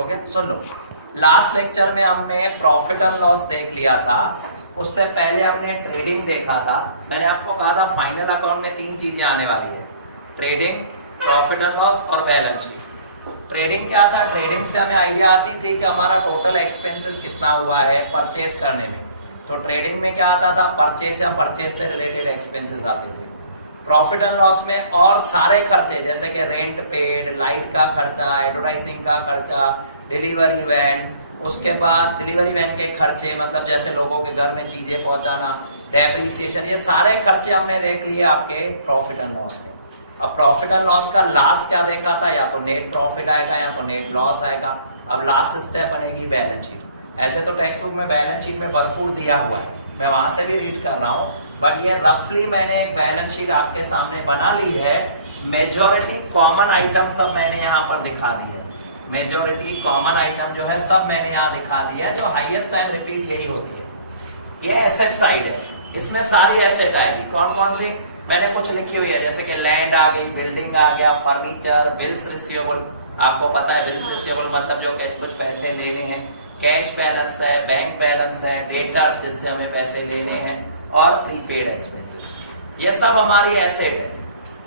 Okay, सुन लो। Last lecture में हमने profit and loss देख लिया था। उससे पहले हमने ट्रेडिंग देखा था। मैंने आपको कहा था फाइनल अकाउंट में तीन चीजें आने वाली है, ट्रेडिंग, प्रॉफिट एंड लॉस और बैलेंस शीट। ट्रेडिंग क्या था? ट्रेडिंग से हमें आइडिया आती थी कि हमारा टोटल एक्सपेंसेस कितना हुआ है परचेस करने में। तो ट्रेडिंग में क्या आता था? परचेस या परचेस से रिलेटेड एक्सपेंसेस आते थे। प्रॉफिट एंड लॉस में और सारे खर्चे जैसे कि रेंट पेड, लाइट का खर्चा, एडवर्टाइजिंग का खर्चा, डिलीवरी वैन, उसके बाद डिलीवरी वैन के खर्चे मतलब जैसे लोगों के घर में चीजें पहुंचाना, डेप्रिसिएशन, ये सारे खर्चे हमने देख लिए आपके प्रॉफिट एंड लॉस में। अब प्रॉफिट एंड लॉस का लास्ट क्या देखा था? या तो नेट प्रॉफिट आएगा या तो नेट लॉस आएगा। अब लास्ट स्टेप बनेगी बैलेंस शीट। ऐसे तो टेक्स्ट बुक में बैलेंस शीट में भरपूर दिया हुआ है, मैं वहां से भी रीड कर रहा हूँ, बट ये रफली मैंने एक बैलेंस शीट आपके सामने बना ली है। मेजॉरिटी कॉमन आइटम सब मैंने यहाँ पर दिखा दी है। मेजॉरिटी कॉमन आइटम जो है सब मैंने यहाँ दिखा दी है। तो हाईएस्ट टाइम रिपीट यही होती है। ये एसेट साइड है, इसमें सारी एसेट आएगी। कौन कौन सी? मैंने कुछ लिखी हुई है, जैसे कि लैंड आ गई, बिल्डिंग आ गया, फर्नीचर, बिल्स रिसीवेबल। आपको पता है बिल्स रिसीवेबल मतलब जो कुछ पैसे लेने हैं, कैश बैलेंस है, बैंक बैलेंस है, डेटर्स जिनसे हमें पैसे लेने हैं, और प्रीपेड एक्सपेंसेस। ये सब हमारी एसेट है,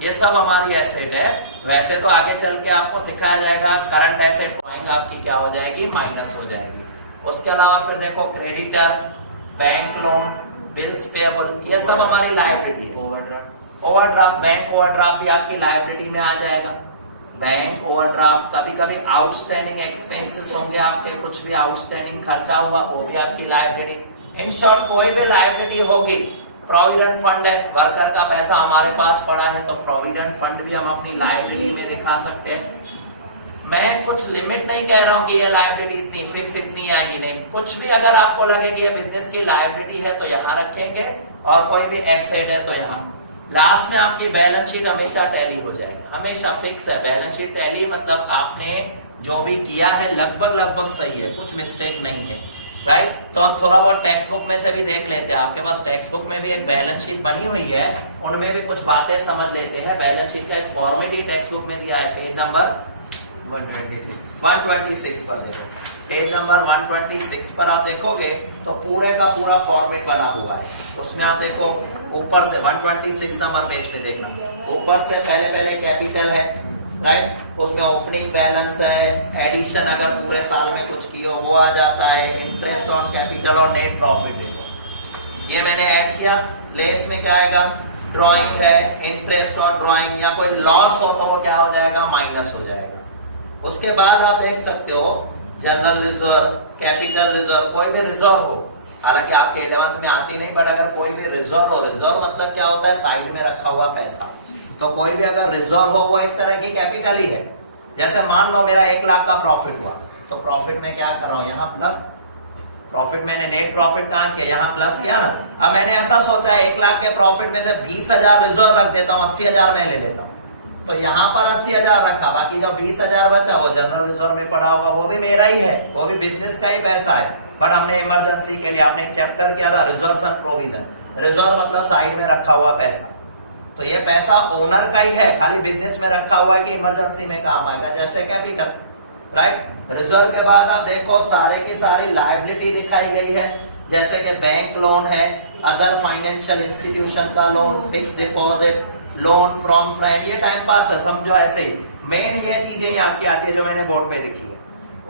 ये सब हमारी एसेट है। वैसे तो आगे चल के आपको सिखाया जाएगा करंट एसेट ड्राइंग आपकी क्या हो जाएगी, माइनस हो जाएगी। उसके अलावा फिर देखो creditor, bank loan, bills payable, ये सब हमारी लायबिलिटी है। ओवरड्राफ्ट, बैंक ओवरड्राफ्ट भी आपकी लायबिलिटी में आ जाएगा। बैंक ओवरड्राफ्ट, कभी कभी आउटस्टैंडिंग एक्सपेंसेस होंगे आपके, कुछ भी आउटस्टैंडिंग खर्चा हुआ वो भी आपकी लायबिलिटी। इन शॉर्ट कोई भी लायबिलिटी होगी। प्रोविडेंट फंड है, वर्कर का पैसा हमारे पास पड़ा है तो प्रोविडेंट फंड भी हम अपनी लायबिलिटी में दिखा सकते हैं। मैं कुछ लिमिट नहीं कह रहा हूं कि ये लायबिलिटी इतनी फिक्स इतनी आएगी, नहीं। कुछ भी अगर आपको लगे कि ये बिजनेस की लायबिलिटी है तो यहाँ रखेंगे, और कोई भी एसेट है तो यहाँ। लास्ट में आपकी बैलेंस शीट हमेशा टैली हो जाएगी, हमेशा फिक्स है। बैलेंस शीट टैली मतलब आपने जो भी किया है लगभग सही है, कुछ मिस्टेक नहीं है, राइट। तो अब थोड़ा बहुत टेक्स्ट बुक में से भी देख लेते हैं। आपके पास टेक्स्ट बुक में भी एक बैलेंस शीट बनी हुई है, उनमें भी कुछ बातें समझ लेते हैं। बैलेंस शीट का एक फॉर्मेट ही टेक्स्ट बुक में दिया है, पेज नंबर 126 पर देखो। पेज नंबर 126 पर आप देखोगे तो पूरे का पूरा फॉर्मेट बना हुआ है। उसमें आप देखो ऊपर से 126 नंबर पेज पे देखना, ऊपर से पहले कैपिटल है, राइट। उसमें ओपनिंग बैलेंस है, एडिशन अगर पूरे साल में कुछ किया वो आ जाता है, इंटरेस्ट ऑन कैपिटल और नेट प्रॉफिट। देखो ये मैंने ऐड किया। लेस में क्या आएगा? ड्राइंग है, इंटरेस्ट ऑन ड्राइंग, या कोई लॉस हो तो वो क्या हो जाएगा? माइनस हो जाएगा। उसके बाद आप देख सकते हो जनरल रिजर्व, कैपिटल रिजर्व, कोई भी रिजर्व हो, हालांकि आपके 11th में आती नहीं, बट अगर कोई भी रिजर्व हो, रिजर्व मतलब क्या होता है? साइड में रखा हुआ पैसा। तो कोई भी अगर रिजर्व हो वो एक तरह की कैपिटल ही है। जैसे मान लो मेरा 1 लाख का प्रॉफिट हुआ, तो प्रॉफिट में क्या कर रहा हूं? यहाँ प्लस। प्रॉफिट मैंने नेट प्रॉफिट कहां किया? यहाँ प्लस किया ना। अब मैंने ऐसा सोचा 1 लाख के प्रॉफिट में से 20,000 रिजर्व रख देता हूँ, 80,000 मैं ले लेता हूँ। तो यहाँ पर 80,000 रखा, बाकी जो 20,000 बचा वो जनरल रिजर्व में पड़ा होगा, वो भी मेरा ही है, वो भी बिजनेस का ही पैसा है। बट हमने इमरजेंसी के लिए हमने एक चैप्टर किया था रिजर्व एंड प्रोविजन। रिजर्व मतलब साइड में रखा हुआ पैसा। तो ये पैसा ओनर का ही है, खाली बिजनेस में रखा हुआ है कि इमरजेंसी में काम आएगा, जैसे कैपिटल, राइट। रिजर्व के बाद आप देखो सारे की सारी लायबिलिटी दिखाई गई है, जैसे कि बैंक लोन है, अदर फाइनेंशियल इंस्टीट्यूशन का loan, fix deposit, loan from friend, ये टाइम पास है, समझो ऐसे ही। मेन ये चीजें यहाँ की आती है जो मैंने बोर्ड पे लिखी है।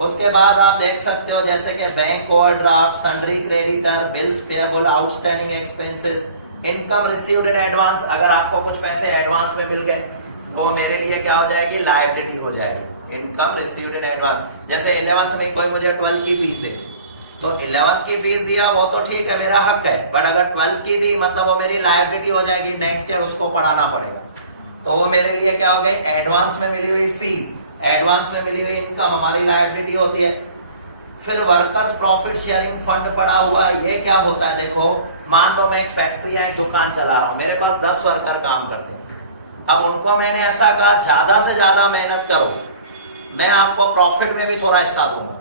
उसके बाद आप देख सकते हो जैसे कि bank overdraft, sundry creditor, bills payable, outstanding expenses, income received in advance. अगर आपको कुछ पैसे एडवांस में मिल गए तो वो मेरे लिए क्या हो जाएगी? लायबिलिटी हो जाएगी, इनकम रिसीव्ड इन एडवांस। जैसे 11th में कोई मुझे 12th की फीस दे, तो 11th की फीस दिया वो तो ठीक है, मेरा हक है, बट अगर 12th की दी मतलब वो मेरी लायबिलिटी हो जाएगी, नेक्स्ट ईयर उसको पढ़ाना पड़ेगा। तो वो मेरे लिए क्या हो गई? एडवांस में मिली हुई फीस, एडवांस में मिली हुई इनकम हमारी लायबिलिटी होती है। फिर वर्कर्स प्रॉफिट शेयरिंग फंड पड़ा हुआ, ये क्या होता है? देखो मान लो मैं एक फैक्ट्री या एक दुकान चला रहा हूं, मेरे पास 10 वर्कर काम करते हैं। अब उनको मैंने ऐसा कहा ज्यादा से ज्यादा मेहनत करो, मैं आपको प्रॉफिट में भी थोड़ा हिस्सा दूंगा।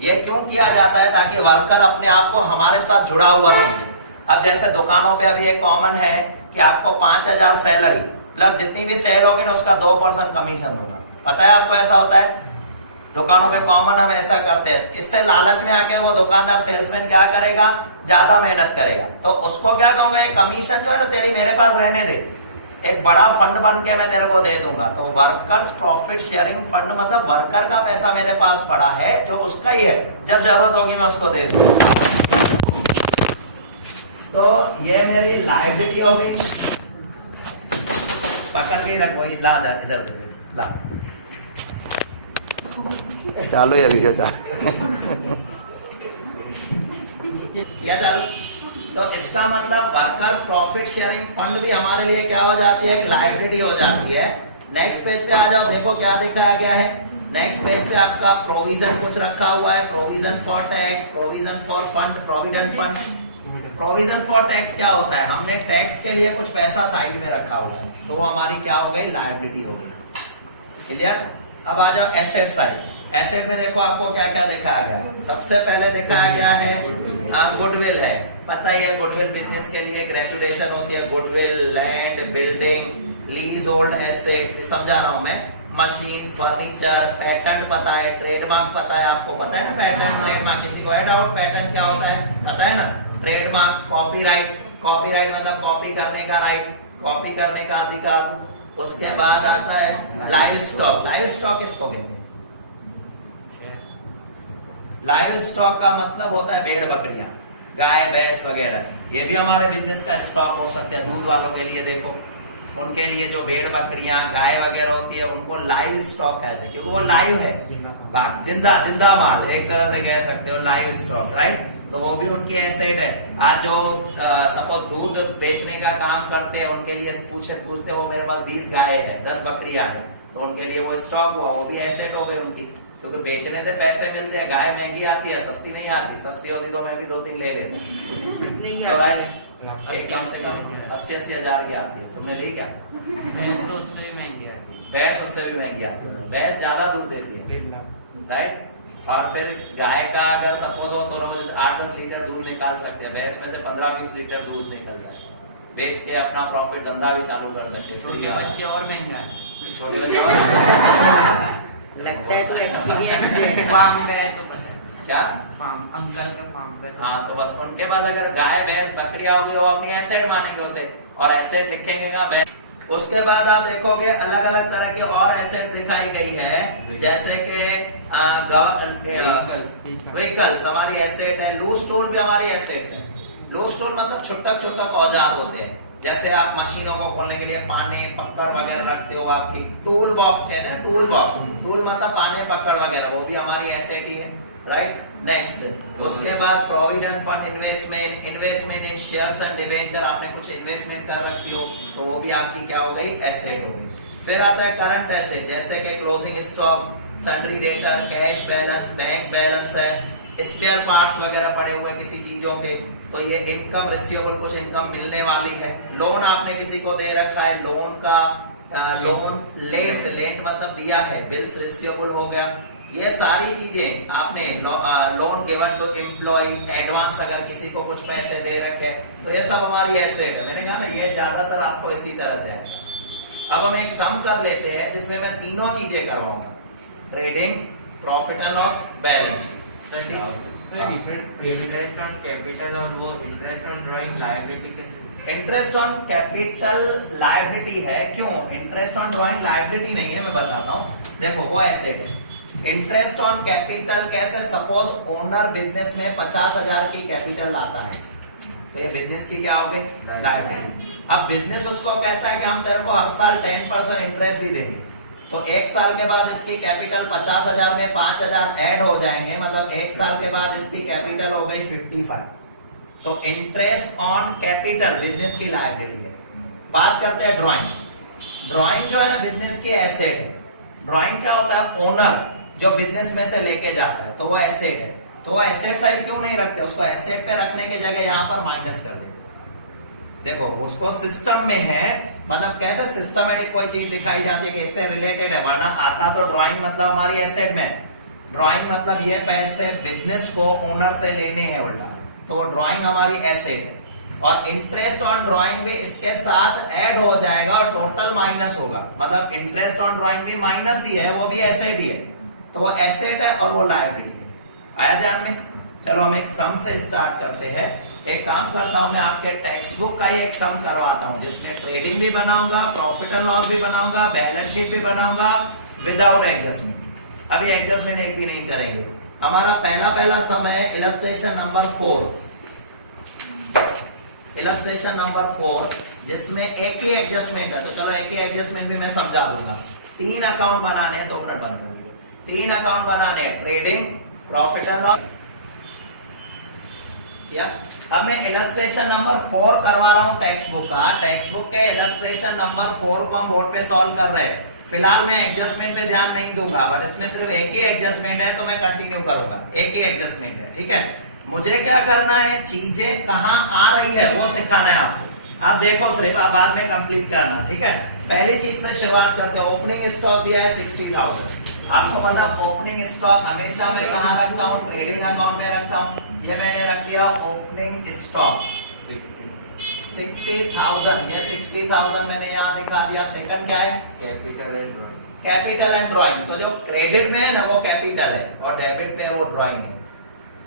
ये क्यों किया जाता है? ताकि वर्कर अपने आप को हमारे साथ जुड़ा हुआ समझे। अब जैसे दुकानों पे अभी एक कॉमन है कि आपको 5,000 सैलरी प्लस जितनी भी सेल होगी ना उसका 2% कमीशन होगा, पता है आपको? ऐसा होता है। दुकानों पे कॉमन हम ऐसा करते हैं, इससे लालच में आके वो दुकानदार सेल्समैन क्या करेगा, ज्यादा मेहनत करेगा, तो उसको क्या कहूंगा, कमीशन जो है ना तेरी मेरे पास रहने दे, एक बड़ा फंड बन के मैं तेरे को दे दूंगा। तो वर्कर्स प्रॉफिट शेयरिंग फंड मतलब वर्कर का पैसा मेरे पास पड़ा है जो उसका ही है, जब जरूरत होगी मैं उसको दे दूंगा। तो ये मेरी लायबिलिटी हो गई, पकड़ के रखो, ला जा इधर ला, चालू या वीडियो चालू क्या चालू। तो इसका मतलब वर्कर्स प्रॉफिट शेयरिंग फंड भी हमारे लिए क्या हो जाती है, एक लायबिलिटी हो जाती है। नेक्स्ट पेज पे आ जाओ, देखो क्या दिखाया गया है। नेक्स्ट पेज पे आपका प्रोविजन कुछ रखा हुआ है, provision for tax, provision for fund, provident fund. Provision for tax क्या होता है, हमने टैक्स के लिए कुछ पैसा साइड में रखा हुआ है, तो वो हमारी क्या हो गई, लायबिलिटी हो गई। क्लियर। अब आ जाओ एसेट साइड। एसेट में देखो आपको क्या क्या दिखाया गया है। सबसे पहले दिखाया गया है गुडविल है, पता ही है गुडविल बिजनेस के लिए एक रेपुटेशन होती है, goodwill, land, building, lease hold asset, समझा रहा हूं मैं, मशीन, फर्नीचर, पेटेंट पता है, ट्रेडमार्क पता है, आपको पता है ना पेटेंट ट्रेडमार्क, किसी को है डाउट पेटेंट क्या होता है, पता है ना। ट्रेडमार्क, कॉपीराइट, कॉपीराइट मतलब कॉपी करने का राइट, कॉपी करने का अधिकार। उसके बाद आता है लाइव स्टॉक। लाइव स्टॉक किसको कहते हैं, लाइव स्टॉक का मतलब होता है भेड़ बकरियां, गाय भैंस वगैरह, ये भी हमारे बिजनेस का स्टॉक हो सकते हैं। दूध वालों के लिए देखो, उनके लिए जो भेड़ बकरियां गाय वगैरह होती है उनको लाइव स्टॉक कहते हैं, क्योंकि वो लाइव है, जिंदा जिंदा माल, एक तरह से कह सकते हो लाइव स्टॉक, राइट। तो वो भी उनकी एसेट है। आज जो सपोज दूध बेचने का काम करते हैं उनके लिए पूछते हो मेरे पास 20 गाय है, 10 बकरियां है, तो उनके लिए वो स्टॉक हुआ, वो भी एसेट हो गई उनकी, क्योंकि बेचने से पैसे मिलते हैं। गाय महंगी आती है, सस्ती नहीं आती, सस्ती होती तो मैं भी 2-3 ले लेता, एक कम से कम 80-80 हजार की आती है। तुमने ली क्या? भैंस तो उससे भी महंगी आती है, भैंस उससे भी महंगी आती है, भैंस ज्यादा दूध देती है, राइट। और फिर गाय का अगर सपोज हो तो रोज 8-10 लीटर दूध निकाल सकते हैं, भैंस में से 15-20 लीटर दूध निकलता है, बेच के अपना प्रॉफिट धंधा भी चालू कर सकते हैं। छोटे बच्चे और महंगा है, छोटे बच्चे और लगता है तो एक्सपीरियंस है। फार्म में तो पता है क्या, फार्म अंकल के फार्म पे। हाँ, तो बस उनके पास अगर गाय भैंस बकरियां होगी तो वो अपनी एसेट मानेंगे उसे, और एसेट लिखेंगे कहाँ, भैंस। उसके बाद आप देखोगे अलग अलग तरह की और एसेट दिखाई गई है, जैसे कि व्हीकल्स हमारी एसेट है, लूज टूल भी हमारी एसेट्स है। लूज टूल मतलब छुटक छुटक औजार होते हैं, जैसे आप मशीनों को खोलने के लिए पाने पकड़ वगैरह रखते हो, आपकी टूल बॉक्स कहते हैं, टूल बॉक्स, टूल मतलब पाने पकड़ वगैरह, वो भी हमारी एसेट ही है, राइट। नेक्स्ट, उसके बाद provident fund, investment in shares and debenture, आपने कुछ इन्वेस्टमेंट कर रखी हो तो वो भी आपकी क्या हो गई, एसेट हो गई। फिर आता है करंट एसेट, जैसे कि closing stock, sundry debtor, cash balance, bank balance है, स्पेयर पार्ट्स वगैरह पड़े हुए किसी चीजों के, तो ये इनकम रिसीवेबल, कुछ इनकम मिलने वाली है। लोन आपने किसी को दे रखा है, लोन का लोन लेंट मतलब दिया है, बिल्स रिसीवेबल हो गया। ये सारी चीजें आपने loan given to employ, advance अगर किसी को कुछ पैसे दे रखे, तो ये सब हमारी एसेट है। मैंने कहा ना ये ज्यादातर आपको इसी तरह से आएगा। अब हम एक सम कर लेते हैं जिसमें मैं तीनों चीजें करवाऊंगा, trading, profit and loss, balance sheet. Interest on capital और वो इंटरेस्ट ऑन ड्राइंग लायबिलिटी कैसे? इंटरेस्ट ऑन कैपिटल लायबिलिटी है, क्यों? इंटरेस्ट ऑन ड्राइंग लायबिलिटी नहीं है, मैं बताता हूँ। देखो वो एसेट है। इंटरेस्ट ऑन कैपिटल कैसे, सपोज ओनर बिजनेस में 50,000 की कैपिटल आता है, तो ये बिजनेस की क्या होगी, लायबिलिटी। अब बिजनेस उसको कहता है कि हम तेरे को हर साल 10% इंटरेस्ट भी देंगे, तो एक साल के बाद इसकी कैपिटल 50,000 में 5,000 ऐड हो जाएंगे, मतलब एक साल के बाद इसकी कैपिटल हो गई 55। तो इंटरेस्ट ऑन कैपिटल बिजनेस की लायबिलिटी है। बात करते हैं ड्राइंग। ड्राइंग जो है ना बिजनेस की एसेट है। ड्राइंग क्या होता है, ओनर जो बिजनेस में से लेके जाता है, तो वो एसेट है। तो वो एसेट साइड क्यों नहीं रखते, उसको एसेट पे रखने की जगह यहाँ पर माइनस कर देते। देखो उसको सिस्टम में है, मतलब कैसे सिस्टमेटिक कोई चीज दिखाई जाती है कि इससे रिलेटेड है, वरना आता तो ड्राइंग मतलब हमारी एसेट में, ड्राइंग मतलब ये पैसे बिजनेस को ओनर से लेने हैं उल्टा, तो वो ड्राइंग हमारी एसेट है। और इंटरेस्ट ऑन ड्राइंग भी इसके साथ ऐड हो जाएगा और टोटल माइनस होगा, मतलब इंटरेस्ट ऑन ड्राइंग भी माइनस ही है, वो भी एसेट ही है। तो वो एसेट है और वो लायबिलिटी है। आया ध्यान में? चलो हम एक सम से स्टार्ट करते हैं। एक काम करता हूं, मैं आपके टेक्स्ट बुक का ही एक सम करवाता हूं जिसमें ट्रेडिंग भी बनाऊंगा, प्रॉफिट एंड लॉस भी बनाऊंगा, बैलेंस शीट भी बनाऊंगा विदाउट एडजस्टमेंट। अभी एडजस्टमेंट एक भी नहीं करेंगे। हमारा पहला सम है इलस्ट्रेशन नंबर 4। इलस्ट्रेशन नंबर 4 जिसमें एक ही एडजस्टमेंट है। तो चलो एक ही एडजस्टमेंट भी मैं समझा दूंगा। 3 अकाउंट बनाने हैं, 2 मिनट बंद कर लीजिए। 3 अकाउंट बनाने हैं, ट्रेडिंग, प्रॉफिट एंड लॉस। या अब मैं इलस्ट्रेशन नंबर 4 करवा रहा हूं टेक्स्ट बुक का। टेक्स्ट बुक के इलस्ट्रेशन नंबर 4 को हम बोर्ड पे सॉल्व कर रहे हैं। फिलहाल मैं एडजस्टमेंट पे ध्यान नहीं दूंगा, बट इसमें सिर्फ एक ही एडजस्टमेंट है तो मैं कंटिन्यू करूंगा। एक ही एडजस्टमेंट है, ठीक है। मुझे क्या करना है, चीजें कहां आ रही है वो सिखाना है आपको। आप देखो सिर्फ, आप बाद में कंप्लीट करना, ठीक है। पहली चीज से शुरुआत करते हैं। ओपनिंग स्टॉक दिया है 60,000। आपको पता ओपनिंग स्टॉक हमेशा मैं कहां रखता हूं, ट्रेडिंग अकाउंट में रखता हूं। ये मैंने रख दिया ओपनिंग स्टॉक 60,000। ये 60,000 मैंने यहाँ दिखा दिया। सेकंड क्या है, कैपिटल एंड ड्राइंग। तो जो क्रेडिट में है ना वो कैपिटल है और डेबिट पे है वो ड्राइंग है।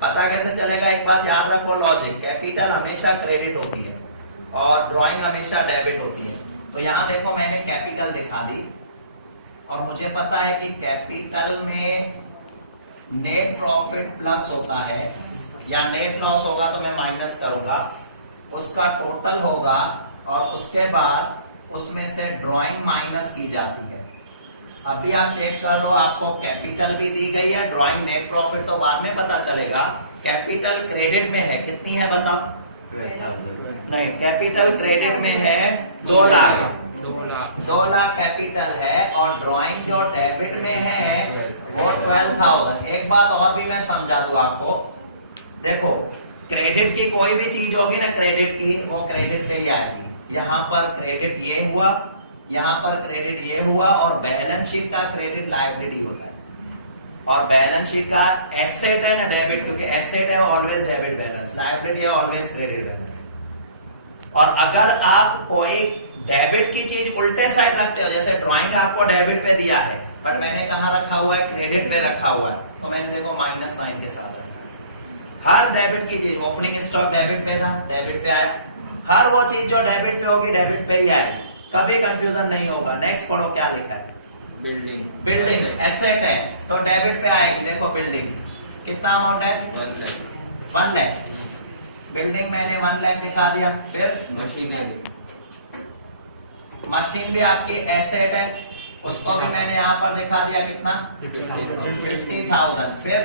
पता कैसे चलेगा, एक बात याद रखो लॉजिक, कैपिटल हमेशा क्रेडिट होती है और ड्राइंग हमेशा डेबिट होती है। तो यहाँ देखो मैंने कैपिटल दिखा दी और मुझे पता है कि कैपिटल में नेट प्रॉफिट प्लस होता है या नेट लॉस होगा तो मैं माइनस करूंगा, उसका टोटल होगा और उसके बाद उसमें से ड्राइंग माइनस की जाती है। अभी आप चेक कर लो, आपको कैपिटल भी दी गई है, ड्राइंग नेट प्रॉफिट तो बाद में पता चलेगा। कैपिटल क्रेडिट में है, कितनी है बताओ? नहीं, कैपिटल क्रेडिट में है 2 लाख। 2 लाख कैपिटल है और ड्राइंग जो डेबिट में है वो 12,000। एक बात और भी मैं समझा दूं आपको, देखो क्रेडिट की कोई भी चीज होगी ना, क्रेडिट की, वो क्रेडिट पे ही आएगी। यहाँ पर क्रेडिट ये हुआ, यहाँ पर क्रेडिट ये हुआ और बैलेंस शीट का क्रेडिट लायबिलिटी होता है और बैलेंस शीट का एसेट है ना डेबिट, क्योंकि एसेट है ऑलवेज डेबिट बैलेंस, लायबिलिटी है ऑलवेज क्रेडिट बैलेंस। और अगर आप कोई डेबिट की चीज उल्टे साइड रखते हो, जैसे ड्राइंग आपको डेबिट पे दिया है बट मैंने कहा रखा हुआ है, क्रेडिट पे रखा हुआ है, तो मैंने देखो माइनस साइन के साथ रखा। हर डेबिट की चीज, ओपनिंग स्टॉक डेबिट पे था, डेबिट पे आया। हर वो चीज जो डेबिट पे होगी डेबिट पे ही आएगी, कभी कंफ्यूजन नहीं होगा। नेक्स्ट पढ़ो क्या लिखा है, बिल्डिंग एसेट है तो डेबिट पे आएगी। देखो बिल्डिंग कितना अमाउंट है, 1 लाख। बिल्डिंग मैंने 1 लाख दिखा दिया। फिर मशीन भी आपकी एसेट है, उसको भी मैंने यहाँ पर दिखा दिया, कितना 50,000। फिर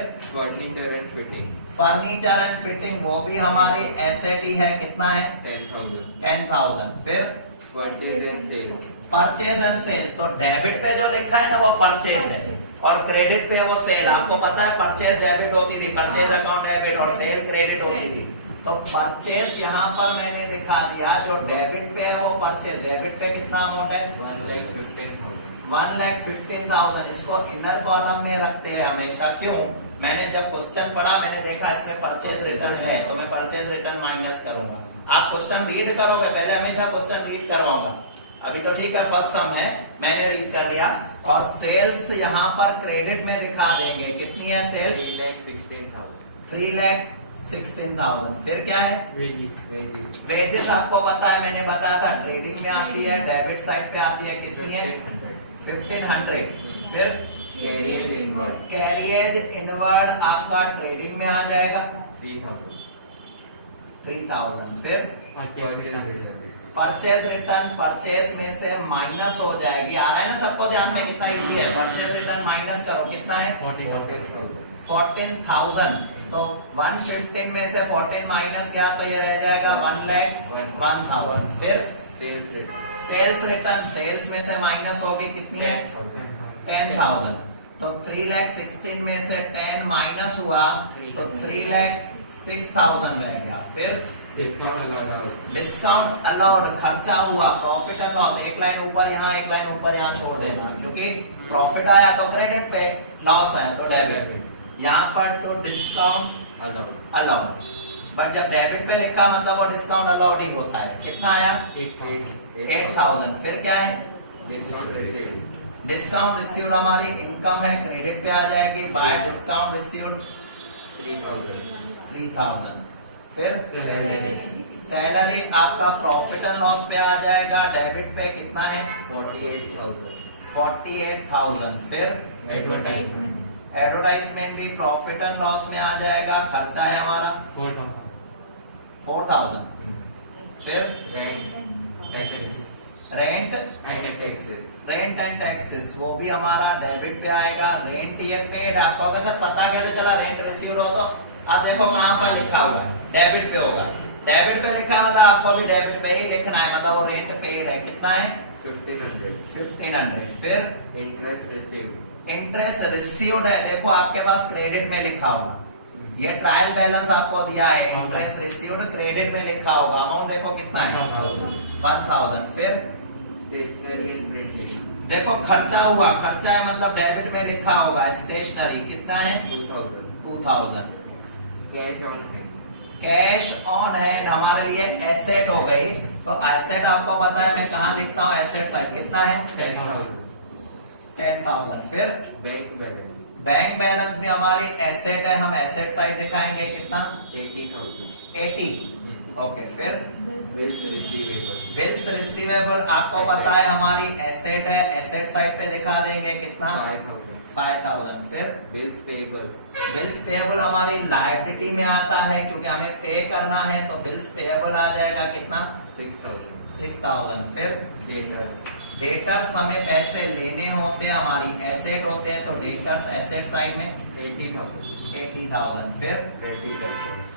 फर्नीचर एंड फिटिंग वो भी हमारी एसेट ही है, कितना है 10,000। फिर परचेज एंड सेल, तो डेबिट पे जो लिखा है ना वो परचेज है और क्रेडिट पे वो सेल। आपको पता है परचेज डेबिट होती थी, परचेज अकाउंट डेबिट और सेल क्रेडिट होती थी। तो परचेज यहाँ पर मैंने दिखा दिया, जो डेबिट पे है वो परचेज। डेबिट पे कितना अमाउंट है 1,15,000। इसको इनर कॉलम में रखते हैं हमेशा। क्यों, मैंने जब क्वेश्चन पढ़ा मैंने देखा इसमें परचेज रिटर्न है तो मैं परचेज रिटर्न माइनस करूंगा। आप क्वेश्चन रीड करोगे, पहले हमेशा क्वेश्चन रीड करवाऊंगा। अभी तो ठीक है, फर्स्ट सम है, मैंने रीड कर लिया। और सेल्स यहाँ पर क्रेडिट में दिखा देंगे, कितनी है सेल 3,16,000। फिर क्या है वेजेस, आपको पता है मैंने बताया था ट्रेडिंग में आती है, डेबिट साइड पे आती है, कितनी है 1,500। फिर कैरियज इनवर्ड आपका ट्रेडिंग में आ जाएगा 3,000। फिर परचेज रिटर्न परचेज में से माइनस हो जाएगी। आ रहा है ना सबको ध्यान में, कितना इजी है। परचेज रिटर्न माइनस करो, कितना है 14,000। तो 115 में से 14 माइनस किया तो ये रह जाएगा 1,01,000। फिर सेल्स रिटर्न, सेल्स में से माइनस होगी, कितनी है 10,000। तो 3,16,000 में से 10 माइनस हुआ तो 3,06,000 रह गया। फिर डिस्काउंट अलाउड, खर्चा हुआ, प्रॉफिट एंड लॉस, एक लाइन ऊपर यहाँ एक लाइन ऊपर यहाँ छोड़ देना, क्योंकि प्रॉफिट आया तो क्रेडिट पे, लॉस आया तो डेबिट। यहाँ पर तो डिस्काउंट अलाउड, बट जब डेबिट पे लिखा मतलब वो डिस्काउंट अलाउड ही होता है। कितना आया 8,000। फिर क्या है डिस्काउंट रिसीव्ड हमारी इनकम है, क्रेडिट पे आ जाएगी। Bye discount received 3000। फिर सैलरी आपका प्रॉफिट एंड लॉस पे आ जाएगा, डेबिट पे कितना है 48,000। फिर एडवर्टाइजमेंट भी प्रॉफिट एंड लॉस में आ जाएगा, खर्चा है हमारा 4,000। फिर रेंट एंड टैक्सेस वो भी हमारा डेबिट पे आएगा। रेंट ये पेड, आपको अगर सर पता कैसे चला रेंट रिसीव्ड हो तो आप देखो कहां पर लिखा हुआ है, डेबिट पे होगा। डेबिट पे लिखा है मतलब आपको भी डेबिट पे ही लिखना है, मतलब वो रेंट पेड है। कितना है 1500। फिर इंटरेस्ट रिसीव्ड है, देखो आपके पास क्रेडिट में लिखा होगा, ये ट्रायल बैलेंस आपको दिया है, इंटरेस्ट रिसीव्ड क्रेडिट में लिखा होगा। अमाउंट देखो कितना है 1000। फिर देखो खर्चा हुआ, खर्चा है मतलब डेबिट में लिखा होगा। स्टेशनरी कितना है 2000। कैश ऑन हैंड हमारे लिए एसेट हो गई, तो एसेट आपको पता है मैं कहाँ लिखता हूँ, एसेट साइड कितना है 10,000। फिर बैंक बैलेंस भी हमारी एसेट है, हम एसेट साइड दिखाएंगे कितना 80। ओके। फिर बिल्स रिसीवेबल आपको पता है हमारी एसेट है, एसेट साइड पे दिखा देंगे कितना 5,000। फिर बिल्स पेएबल हमारी लायबिलिटी में आता है, क्योंकि हमें पे करना है, तो बिल्स पेएबल आ जाएगा कितना 6,000। फिर डेटर्स हमें पैसे लेने होते हैं, हमारी एसेट होते हैं, तो डेटर्स एसेट साइड में 80,000। फिर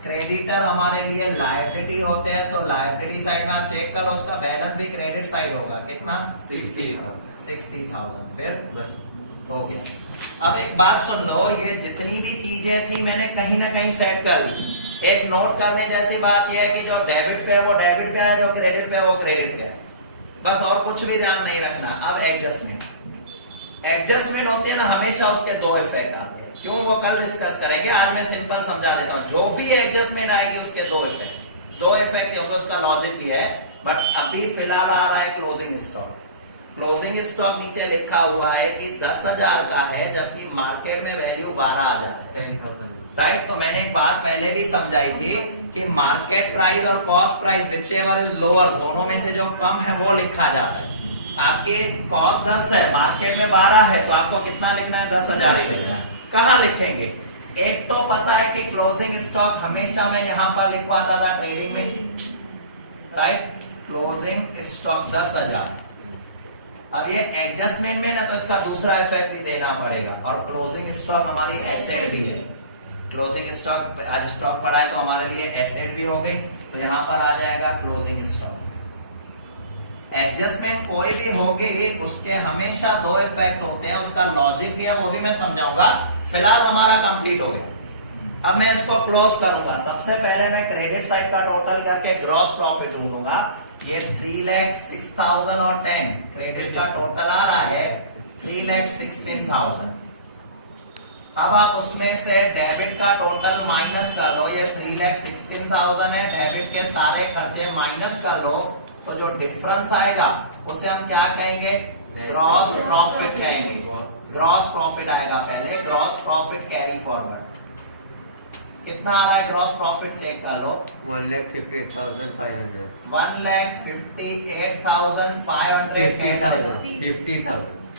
क्रेडिटर हमारे लिए लायबिलिटी होते हैं, तो लायबिलिटी साइड में आप चेक करो, उसका बैलेंस भी क्रेडिट साइड होगा कितना 60,000। फिर हो गया। अब एक बात सुन लो, ये जितनी भी चीजें थी मैंने कहीं ना कहीं सेट कर ली। एक नोट करने जैसी बात यह है कि जो डेबिट पे है वो डेबिट पे है, जो क्रेडिट पे है वो क्रेडिट पे है, बस और कुछ भी ध्यान नहीं रखना। अब एडजस्टमेंट होती है ना, हमेशा उसके दो इफेक्ट आते हैं। क्यों, वो कल डिस्कस करेंगे, आज मैं सिंपल समझा देता हूं। जो भी एडजस्टमेंट आएगी उसके दो इफेक्ट होंगे, उसका लॉजिक भी है। बट अभी फिलहाल आ रहा है क्लोजिंग स्टॉक। क्लोजिंग स्टॉक नीचे लिखा हुआ है कि 10,000 का है, जबकि मार्केट में वैल्यू 12,000 है, राइट। तो मैंने एक बात पहले भी समझाई थी कि मार्केट प्राइस और cost price whichever is lower, दोनों में से जो कम है वो लिखा जाता है। आपकी कॉस्ट 10 है, मार्केट में 12 है, तो आपको कितना लिखना है 10,000 ही लिखना है। कहां लिखेंगे, एक तो पता है कि क्लोजिंग स्टॉक हमेशा मैं यहां पर लिखवाता था ट्रेडिंग में, राइट। Closing stock 10,000। अब ये एडजस्टमेंट में ना, तो इसका दूसरा इफेक्ट भी देना पड़ेगा, और क्लोजिंग स्टॉक हमारी एसेट भी है। क्लोजिंग स्टॉक आज स्टॉक पड़ा है तो हमारे लिए एसेट भी हो गई, तो यहां पर आ जाएगा क्लोजिंग स्टॉक। एडजस्टमेंट कोई भी होगी उसके हमेशा दो इफेक्ट होते हैं, उसका लॉजिक भी है, वो भी मैं समझाऊंगा। फिलहाल हमारा कंप्लीट हो गया। अब मैं इसको क्लोज करूंगा। सबसे पहले मैं क्रेडिट साइड का टोटल करके ग्रॉस प्रॉफिट ढूंढूंगा। ये 3,06,000 और 10 क्रेडिट का टोटल आ रहा है 3,16,000। अब आप उसमें से डेबिट का टोटल माइनस कर लो, ये 3,16,000 है, डेबिट के सारे खर्चे माइनस कर लो, तो जो डिफरेंस आएगा उसे हम क्या कहेंगे, ग्रॉस प्रॉफिट कहेंगे। ग्रॉस प्रॉफिट आएगा पहले, ग्रॉस प्रॉफिट कैरी फॉरवर्ड। कितना आ रहा है ग्रॉस प्रॉफिट, चेक कर लो 1,58,500 1,58,500 कैसे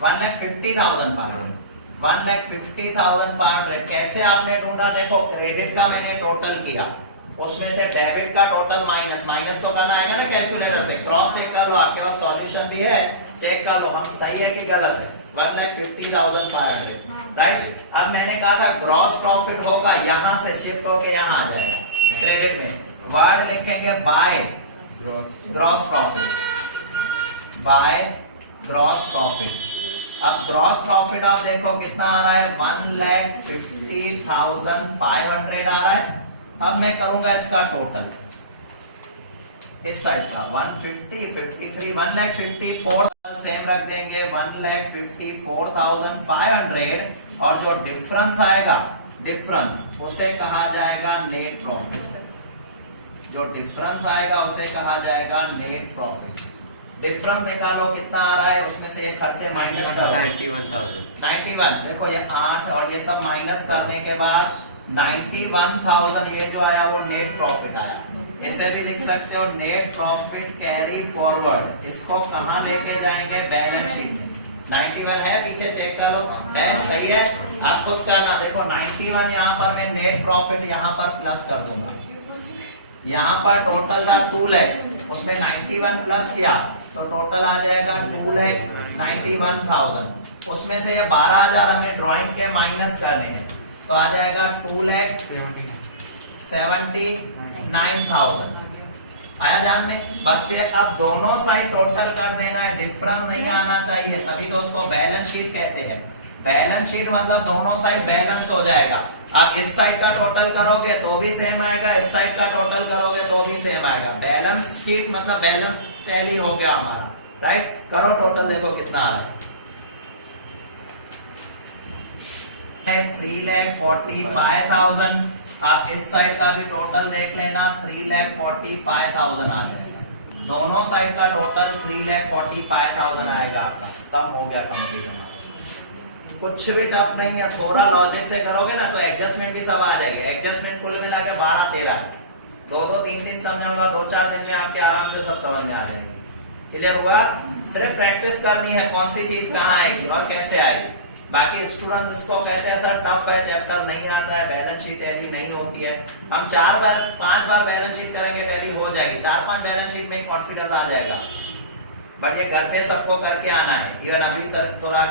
1,50,500 1,50,500 कैसे आपने ढूंढा, देखो क्रेडिट का मैंने टोटल किया, उसमें से डेबिट का टोटल माइनस तो करना आएगा ना कैलकुलेटर पे, क्रॉस चेक कर लो, आपके पास सॉल्यूशन भी है, चेक कर लो हम सही है कि गलत है। 1,50,500, राइट। अब मैंने कहा था ग्रॉस प्रॉफिट होगा, यहां से शिफ्ट होके यहां आ जाएगा क्रेडिट में, वर्ड लिखेंगे by gross profit, by gross profit. अब ग्रॉस प्रॉफिट आप देखो कितना आ रहा है 1,50,500 आ रहा है। अब मैं करूंगा इसका टोटल, इस साइड का 150, 53, 1,54,000 सेम रख देंगे, 1,54,500, और जो डिफरेंस आएगा, डिफरेंस उसे कहा जाएगा नेट प्रॉफिट। जो डिफरेंस आएगा उसे कहा जाएगा नेट प्रॉफिट। डिफरेंस निकालो कितना आ रहा है, उसमें से ये खर्चे माइनस करो। 91 देखो ये 8 और ये सब माइनस करने के बाद 91,000 ये जो आया वो नेट प्रॉफिट आया। इसे भी लिख सकते हो नेट प्रॉफिट कैरी फॉरवर्ड। इसको कहां लेके जाएंगे, बैलेंस शीट में। 91 है, पीछे चेक कर लो है, सही है, आप खुद करना। देखो 91 यहाँ पर मैं नेट प्रॉफिट यहाँ पर प्लस कर दूंगा। यहाँ पर टोटल था 2 लाख, उसमें 91 प्लस किया तो टोटल आ जाएगा 2,91,000। उसमें से ये 12,000 हमें ड्राइंग के माइनस करने हैं तो आ जाएगा 2,79,000। आया ध्यान में? बस ये अब दोनों साइड टोटल कर देना है, डिफरेंस नहीं आना चाहिए, तभी तो उसको बैलेंस शीट कहते हैं। बैलेंस शीट मतलब दोनों साइड बैलेंस हो जाएगा। आप इस साइड का टोटल करोगे तो भी सेम आएगा, इस साइड का टोटल करोगे तो भी सेम आएगा। बैलेंस शीट मतलब बैलेंस टैली हो गया हमारा, राइट। करो टोटल, देखो कितना आ रहा है, 3,45,000। आप इस साइड का भी टोटल देख लेना, 3,45,000 आ जाएगा। दोनों साइड का टोटल 3,45,000 आएगा आपका। सम हो गया कंप्लीट हमारा। कुछ भी टफ नहीं है, थोड़ा लॉजिक से करोगे ना तो एडजस्टमेंट भी सब आ जाएगी। एडजस्टमेंट कुल मिला के 12-13 है। 2-2 3-3 समझाऊंगा, 2-4 दिन में आपके आराम से सब समझ में आ जाएगी। क्लियर हुआ? सिर्फ प्रैक्टिस करनी है कौन सी चीज कहाँ आएगी और कैसे आएगी। बाकी स्टूडेंट्स इसको कहते हैं सर टफ है, चैप्टर नहीं आता है, बैलेंस शीट टैली नहीं होती है। हम 4-5 बार बैलेंस शीट करेंगे, टैली हो जाएगी। 4-5 बैलेंस शीट में ही कॉन्फिडेंस आ जाएगा। बट ये घर पे सबको करके आना है। इवन अभी सर थोड़ा